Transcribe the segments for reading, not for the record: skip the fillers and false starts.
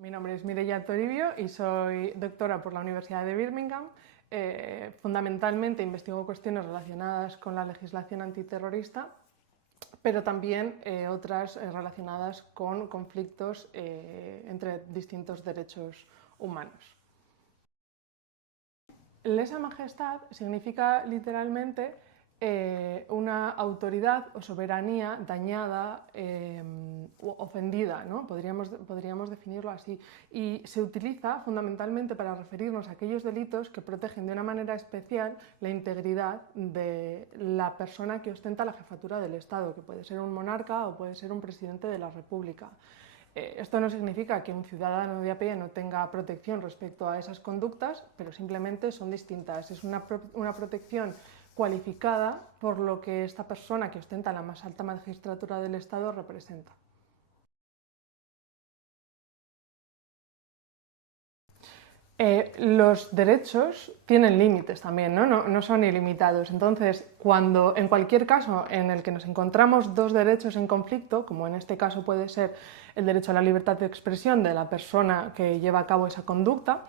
Mi nombre es Mireia Toribio y soy doctora por la Universidad de Birmingham. Fundamentalmente investigo cuestiones relacionadas con la legislación antiterrorista, pero también otras relacionadas con conflictos entre distintos derechos humanos. Lesa majestad significa literalmente una autoridad o soberanía dañada o ofendida, ¿no? Podríamos definirlo así. Y se utiliza fundamentalmente para referirnos a aquellos delitos que protegen de una manera especial la integridad de la persona que ostenta la jefatura del Estado, que puede ser un monarca o puede ser un presidente de la República. Esto no significa que un ciudadano de a pie no tenga protección respecto a esas conductas, pero simplemente son distintas. Es una protección cualificada por lo que esta persona que ostenta la más alta magistratura del Estado representa. Los derechos tienen límites también, no son ilimitados. Entonces, cuando en cualquier caso en el que nos encontramos dos derechos en conflicto, como en este caso puede ser el derecho a la libertad de expresión de la persona que lleva a cabo esa conducta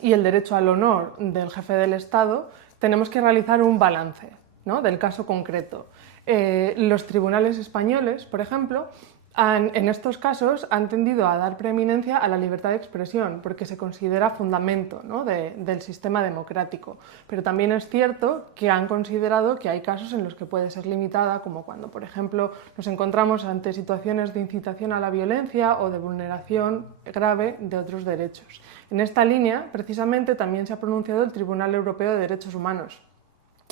y el derecho al honor del jefe del Estado, tenemos que realizar un balance, ¿no?, del caso concreto. Los tribunales españoles, por ejemplo, en estos casos han tendido a dar preeminencia a la libertad de expresión porque se considera fundamento, ¿no?, del sistema democrático. Pero también es cierto que han considerado que hay casos en los que puede ser limitada, como cuando, por ejemplo, nos encontramos ante situaciones de incitación a la violencia o de vulneración grave de otros derechos. En esta línea, precisamente, también se ha pronunciado el Tribunal Europeo de Derechos Humanos.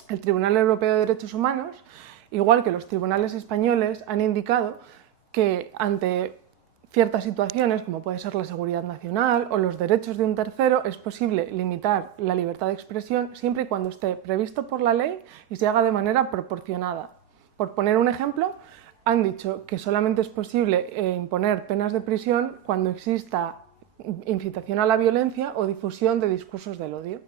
El Tribunal Europeo de Derechos Humanos, igual que los tribunales españoles, han indicado que ante ciertas situaciones, como puede ser la seguridad nacional o los derechos de un tercero, es posible limitar la libertad de expresión siempre y cuando esté previsto por la ley y se haga de manera proporcionada. Por poner un ejemplo, han dicho que solamente es posible imponer penas de prisión cuando exista incitación a la violencia o difusión de discursos del odio.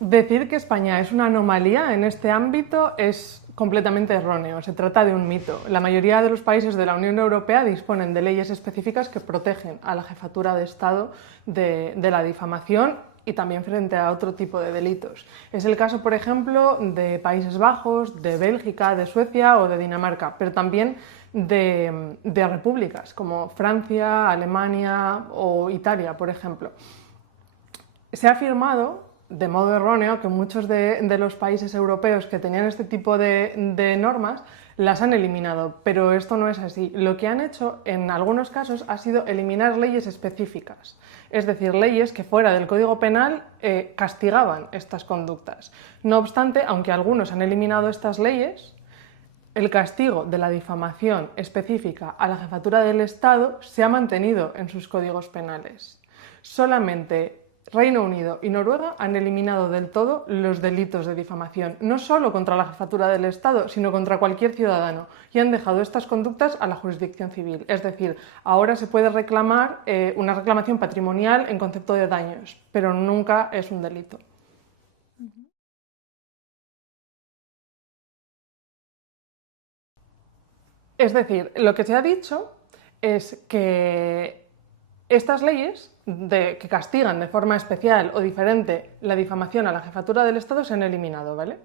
Decir que España es una anomalía en este ámbito es completamente erróneo, se trata de un mito. La mayoría de los países de la Unión Europea disponen de leyes específicas que protegen a la jefatura de Estado de la difamación y también frente a otro tipo de delitos. Es el caso, por ejemplo, de Países Bajos, de Bélgica, de Suecia o de Dinamarca, pero también de repúblicas como Francia, Alemania o Italia, por ejemplo. Se ha afirmado de modo erróneo que muchos de los países europeos que tenían este tipo de normas las han eliminado, pero esto no es así. Lo que han hecho en algunos casos ha sido eliminar leyes específicas, es decir, leyes que fuera del Código Penal castigaban estas conductas. No obstante, aunque algunos han eliminado estas leyes, el castigo de la difamación específica a la jefatura del Estado se ha mantenido en sus códigos penales. Solamente Reino Unido y Noruega han eliminado del todo los delitos de difamación, no solo contra la jefatura del Estado, sino contra cualquier ciudadano, y han dejado estas conductas a la jurisdicción civil. Es decir, ahora se puede reclamar una reclamación patrimonial en concepto de daños, pero nunca es un delito. Es decir, lo que se ha dicho es que estas leyes que castigan de forma especial o diferente la difamación a la jefatura del Estado se han eliminado, ¿vale?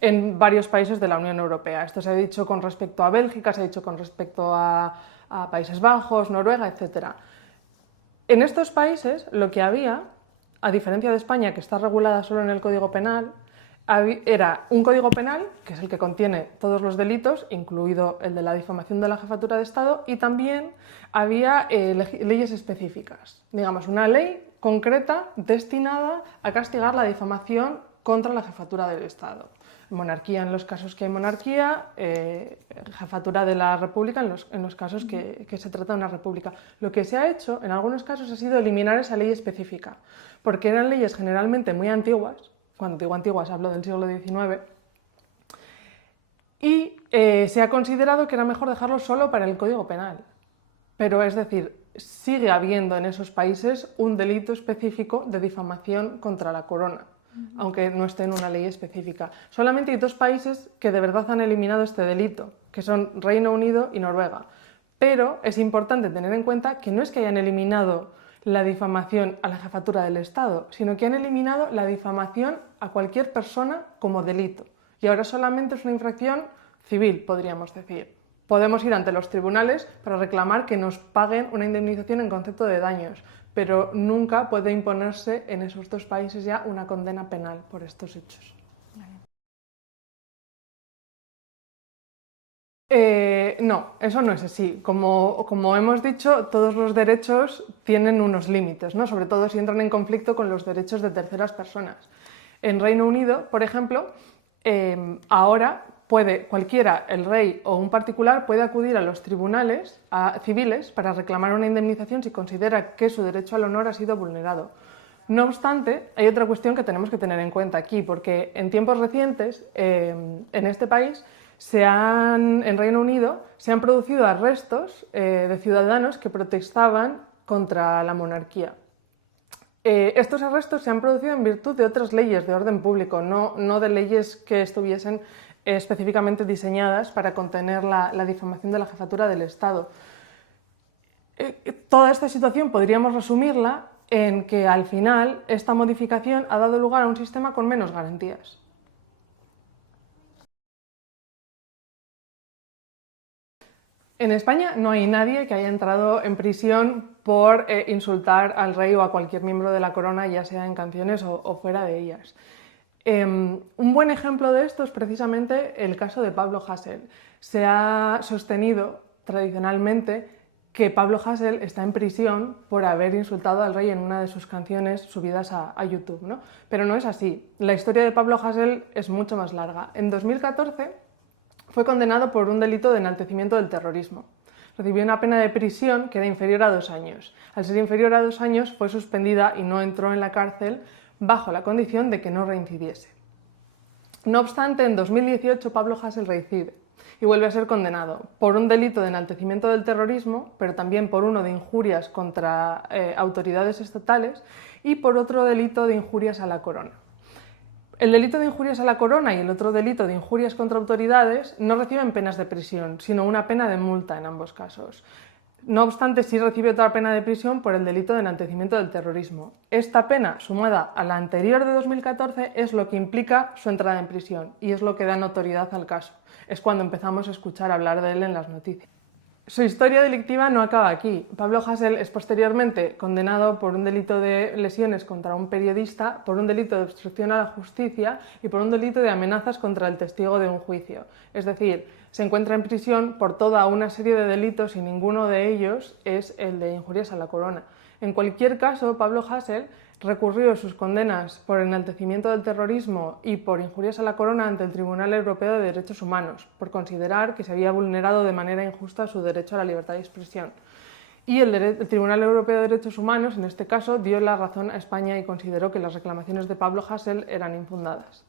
En varios países de la Unión Europea. Esto se ha dicho con respecto a Bélgica, se ha dicho con respecto a Países Bajos, Noruega, etc. En estos países lo que había, a diferencia de España, que está regulada solo en el Código Penal, era un Código Penal, que es el que contiene todos los delitos, incluido el de la difamación de la jefatura de Estado, y también había leyes específicas, digamos, una ley concreta destinada a castigar la difamación contra la jefatura del Estado. Monarquía en los casos que hay monarquía, jefatura de la república en los casos que se trata de una república. Lo que se ha hecho en algunos casos ha sido eliminar esa ley específica, porque eran leyes generalmente muy antiguas. Cuando digo antiguas hablo del siglo XIX, y se ha considerado que era mejor dejarlo solo para el Código Penal. Pero es decir, sigue habiendo en esos países un delito específico de difamación contra la corona. aunque no esté en una ley específica. Solamente hay 2 países que de verdad han eliminado este delito, que son Reino Unido y Noruega. Pero es importante tener en cuenta que no es que hayan eliminado la difamación a la jefatura del Estado, sino que han eliminado la difamación a cualquier persona como delito. Y ahora solamente es una infracción civil, podríamos decir. Podemos ir ante los tribunales para reclamar que nos paguen una indemnización en concepto de daños, pero nunca puede imponerse en esos 2 países ya una condena penal por estos hechos. No, eso no es así. Como hemos dicho, todos los derechos tienen unos límites, ¿no? Sobre todo si entran en conflicto con los derechos de terceras personas. En Reino Unido, por ejemplo, ahora puede cualquiera, el rey o un particular, puede acudir a los tribunales civiles para reclamar una indemnización si considera que su derecho al honor ha sido vulnerado. No obstante, hay otra cuestión que tenemos que tener en cuenta aquí, porque en tiempos recientes, en este país, en Reino Unido, se han producido arrestos de ciudadanos que protestaban contra la monarquía. Estos arrestos se han producido en virtud de otras leyes de orden público, no de leyes que estuviesen específicamente diseñadas para contener la difamación de la jefatura del Estado. Toda esta situación podríamos resumirla en que al final esta modificación ha dado lugar a un sistema con menos garantías. En España no hay nadie que haya entrado en prisión por insultar al rey o a cualquier miembro de la corona, ya sea en canciones o fuera de ellas. Un buen ejemplo de esto es precisamente el caso de Pablo Hasél. Se ha sostenido tradicionalmente que Pablo Hasél está en prisión por haber insultado al rey en una de sus canciones subidas a YouTube, ¿no? Pero no es así. La historia de Pablo Hasél es mucho más larga. En 2014 fue condenado por un delito de enaltecimiento del terrorismo. Recibió una pena de prisión que era inferior a 2 años. Al ser inferior a 2 años fue suspendida y no entró en la cárcel bajo la condición de que no reincidiese. No obstante, en 2018 Pablo Hasél reincide y vuelve a ser condenado por un delito de enaltecimiento del terrorismo, pero también por uno de injurias contra autoridades estatales y por otro delito de injurias a la corona. El delito de injurias a la corona y el otro delito de injurias contra autoridades no reciben penas de prisión, sino una pena de multa en ambos casos. No obstante, sí recibe otra pena de prisión por el delito de enaltecimiento del terrorismo. Esta pena, sumada a la anterior de 2014, es lo que implica su entrada en prisión y es lo que da notoriedad al caso. Es cuando empezamos a escuchar hablar de él en las noticias. Su historia delictiva no acaba aquí. Pablo Hasél es posteriormente condenado por un delito de lesiones contra un periodista, por un delito de obstrucción a la justicia y por un delito de amenazas contra el testigo de un juicio. Es decir, se encuentra en prisión por toda una serie de delitos y ninguno de ellos es el de injurias a la corona. En cualquier caso, Pablo Hasél recurrió sus condenas por enaltecimiento del terrorismo y por injurias a la corona ante el Tribunal Europeo de Derechos Humanos, por considerar que se había vulnerado de manera injusta su derecho a la libertad de expresión. Y el Tribunal Europeo de Derechos Humanos, en este caso, dio la razón a España y consideró que las reclamaciones de Pablo Hasél eran infundadas.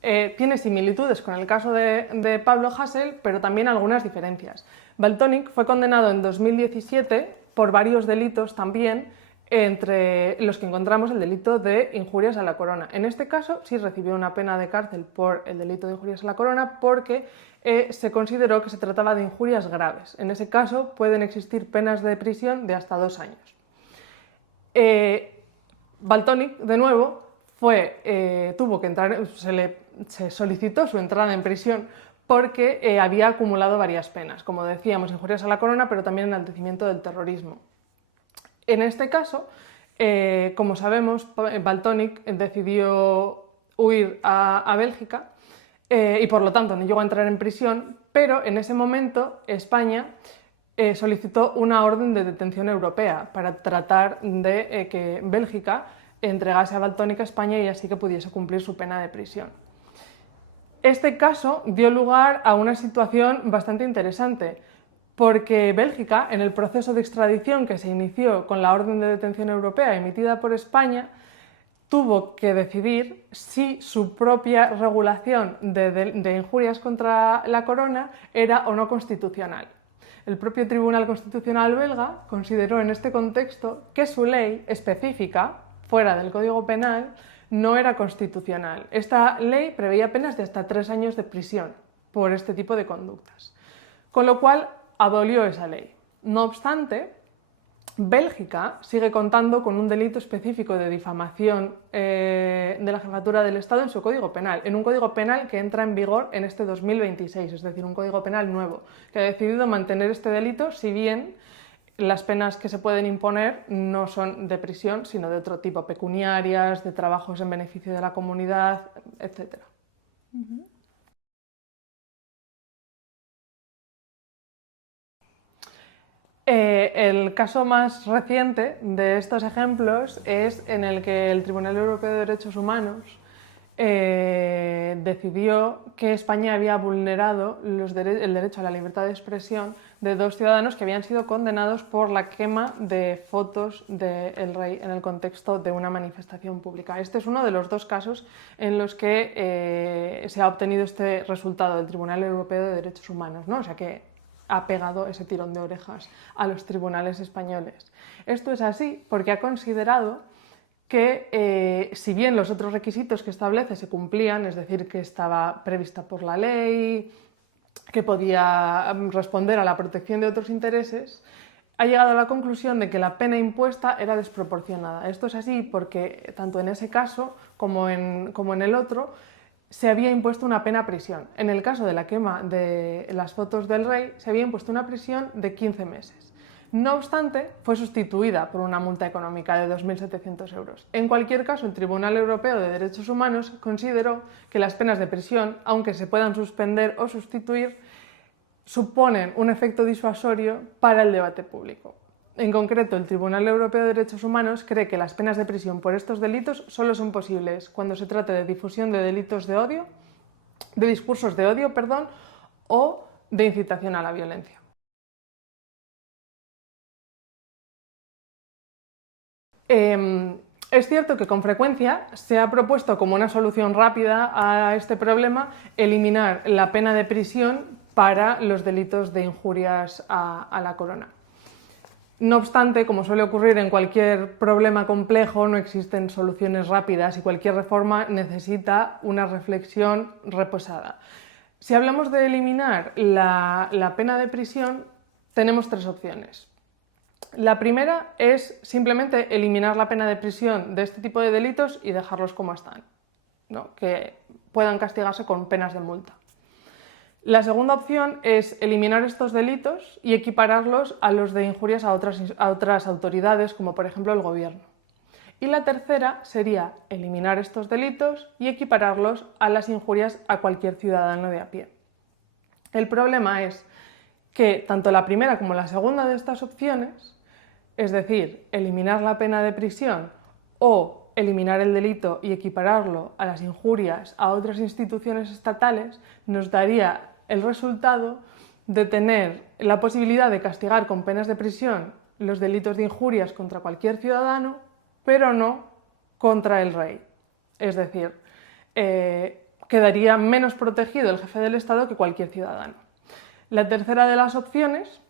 Tiene similitudes con el caso de Pablo Hasél, pero también algunas diferencias. Valtònyc fue condenado en 2017 por varios delitos también, entre los que encontramos el delito de injurias a la corona. En este caso sí recibió una pena de cárcel por el delito de injurias a la corona porque se consideró que se trataba de injurias graves. En ese caso pueden existir penas de prisión de hasta 2 años. Valtònyc, de nuevo, tuvo que entrar, se solicitó su entrada en prisión porque había acumulado varias penas, como decíamos, injurias a la corona, pero también enaltecimiento del terrorismo. En este caso, como sabemos, Valtònyc decidió huir a Bélgica y por lo tanto no llegó a entrar en prisión, pero en ese momento España solicitó una orden de detención europea para tratar de que Bélgica entregase a Valtònyc a España y así que pudiese cumplir su pena de prisión. Este caso dio lugar a una situación bastante interesante, porque Bélgica, en el proceso de extradición que se inició con la orden de detención europea emitida por España, tuvo que decidir si su propia regulación de injurias contra la corona era o no constitucional. el propio Tribunal Constitucional belga consideró en este contexto que su ley específica, fuera del Código Penal, no era constitucional. Esta ley preveía penas de hasta 3 años de prisión por este tipo de conductas, con lo cual abolió esa ley. No obstante, Bélgica sigue contando con un delito específico de difamación de la Jefatura del Estado en su Código Penal, en un Código Penal que entra en vigor en este 2026, es decir, un Código Penal nuevo, que ha decidido mantener este delito, si bien las penas que se pueden imponer no son de prisión, sino de otro tipo, pecuniarias, de trabajos en beneficio de la comunidad, etc. El caso más reciente de estos ejemplos es en el que el Tribunal Europeo de Derechos Humanos decidió que España había vulnerado el derecho a la libertad de expresión de 2 ciudadanos que habían sido condenados por la quema de fotos del rey en el contexto de una manifestación pública. Este es uno de los 2 casos en los que se ha obtenido este resultado del Tribunal Europeo de Derechos Humanos, ¿no? O sea que ha pegado ese tirón de orejas a los tribunales españoles. Esto es así porque ha considerado que si bien los otros requisitos que establece se cumplían, es decir, que estaba prevista por la ley, que podía responder a la protección de otros intereses, ha llegado a la conclusión de que la pena impuesta era desproporcionada. Esto es así porque tanto en ese caso como en el otro se había impuesto una pena prisión. En el caso de la quema de las fotos del rey se había impuesto una prisión de 15 meses. No obstante, fue sustituida por una multa económica de 2.700 euros. En cualquier caso, el Tribunal Europeo de Derechos Humanos consideró que las penas de prisión, aunque se puedan suspender o sustituir, suponen un efecto disuasorio para el debate público. En concreto, el Tribunal Europeo de Derechos Humanos cree que las penas de prisión por estos delitos solo son posibles cuando se trate de difusión de delitos de odio, de discursos de odio, o de incitación a la violencia. Es cierto que con frecuencia se ha propuesto como una solución rápida a este problema eliminar la pena de prisión para los delitos de injurias a la corona. No obstante, como suele ocurrir en cualquier problema complejo, no existen soluciones rápidas y cualquier reforma necesita una reflexión reposada. Si hablamos de eliminar la pena de prisión, tenemos 3 opciones. La primera es simplemente eliminar la pena de prisión de este tipo de delitos y dejarlos como están, ¿no? Que puedan castigarse con penas de multa. La segunda opción es eliminar estos delitos y equipararlos a los de injurias a otras autoridades, como por ejemplo el gobierno. Y la tercera sería eliminar estos delitos y equipararlos a las injurias a cualquier ciudadano de a pie. El problema es que tanto la primera como la segunda de estas opciones, es decir, eliminar la pena de prisión o eliminar el delito y equipararlo a las injurias a otras instituciones estatales, nos daría el resultado de tener la posibilidad de castigar con penas de prisión los delitos de injurias contra cualquier ciudadano, pero no contra el rey. Es decir, quedaría menos protegido el jefe del Estado que cualquier ciudadano. La tercera de las opciones,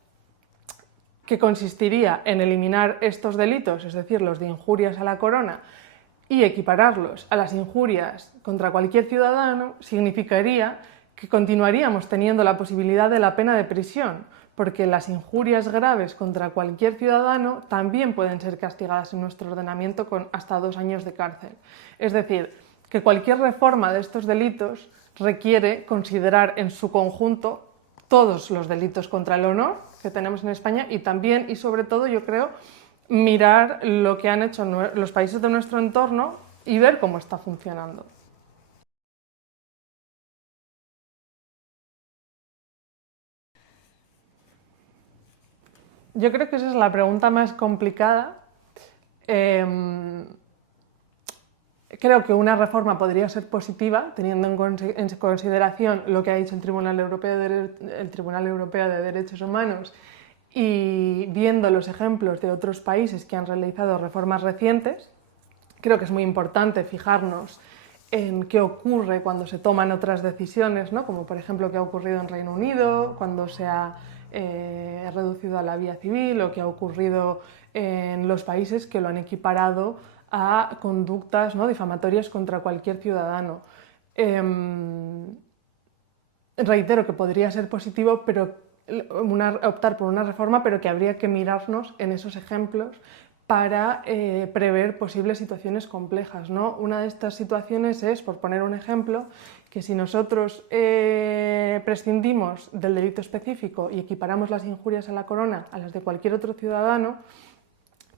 que consistiría en eliminar estos delitos, es decir, los de injurias a la corona, y equipararlos a las injurias contra cualquier ciudadano, significaría que continuaríamos teniendo la posibilidad de la pena de prisión, porque las injurias graves contra cualquier ciudadano también pueden ser castigadas en nuestro ordenamiento con hasta 2 años de cárcel. Es decir, que cualquier reforma de estos delitos requiere considerar en su conjunto todos los delitos contra el honor que tenemos en España y también y sobre todo, yo creo, mirar lo que han hecho los países de nuestro entorno y ver cómo está funcionando. Yo creo que esa es la pregunta más complicada. Creo que una reforma podría ser positiva, teniendo en consideración lo que ha dicho el Tribunal Europeo de Derechos Humanos y viendo los ejemplos de otros países que han realizado reformas recientes. Creo que es muy importante fijarnos en qué ocurre cuando se toman otras decisiones, ¿no? Como por ejemplo qué ha ocurrido en Reino Unido, cuando se ha reducido a la vía civil o que ha ocurrido en los países que lo han equiparado a conductas, ¿no?, difamatorias contra cualquier ciudadano. Reitero que podría ser positivo, pero optar por una reforma, pero que habría que mirarnos en esos ejemplos para prever posibles situaciones complejas, ¿no? Una de estas situaciones es, por poner un ejemplo, que si nosotros prescindimos del delito específico y equiparamos las injurias a la corona a las de cualquier otro ciudadano,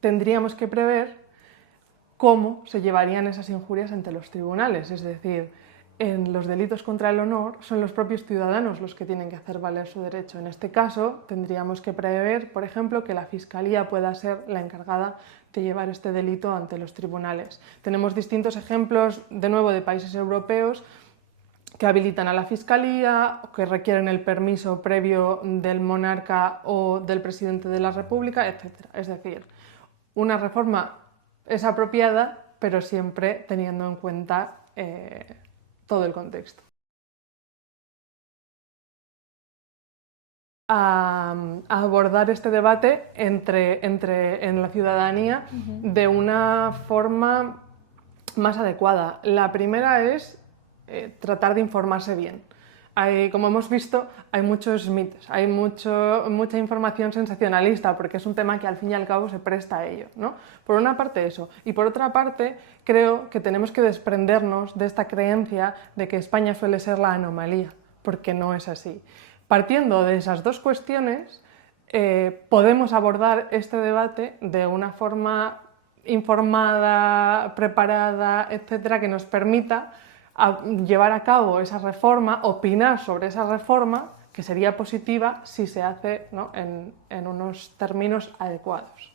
tendríamos que prever cómo se llevarían esas injurias ante los tribunales, es decir, en los delitos contra el honor son los propios ciudadanos los que tienen que hacer valer su derecho. En este caso, tendríamos que prever, por ejemplo, que la Fiscalía pueda ser la encargada de llevar este delito ante los tribunales. Tenemos distintos ejemplos, de nuevo, de países europeos que habilitan a la Fiscalía, que requieren el permiso previo del monarca o del presidente de la República, etc. Es decir, una reforma es apropiada, pero siempre teniendo en cuenta todo el contexto. A abordar este debate en la ciudadanía de una forma más adecuada. La primera es tratar de informarse bien. Como hemos visto, hay muchos mitos, hay mucha información sensacionalista, porque es un tema que al fin y al cabo se presta a ello, ¿no? Por una parte eso, y por otra parte creo que tenemos que desprendernos de esta creencia de que España suele ser la anomalía, porque no es así. Partiendo de esas dos cuestiones, podemos abordar este debate de una forma informada, preparada, etcétera, que nos permita llevar a cabo esa reforma, opinar sobre esa reforma, que sería positiva si se hace, ¿no?, en unos términos adecuados.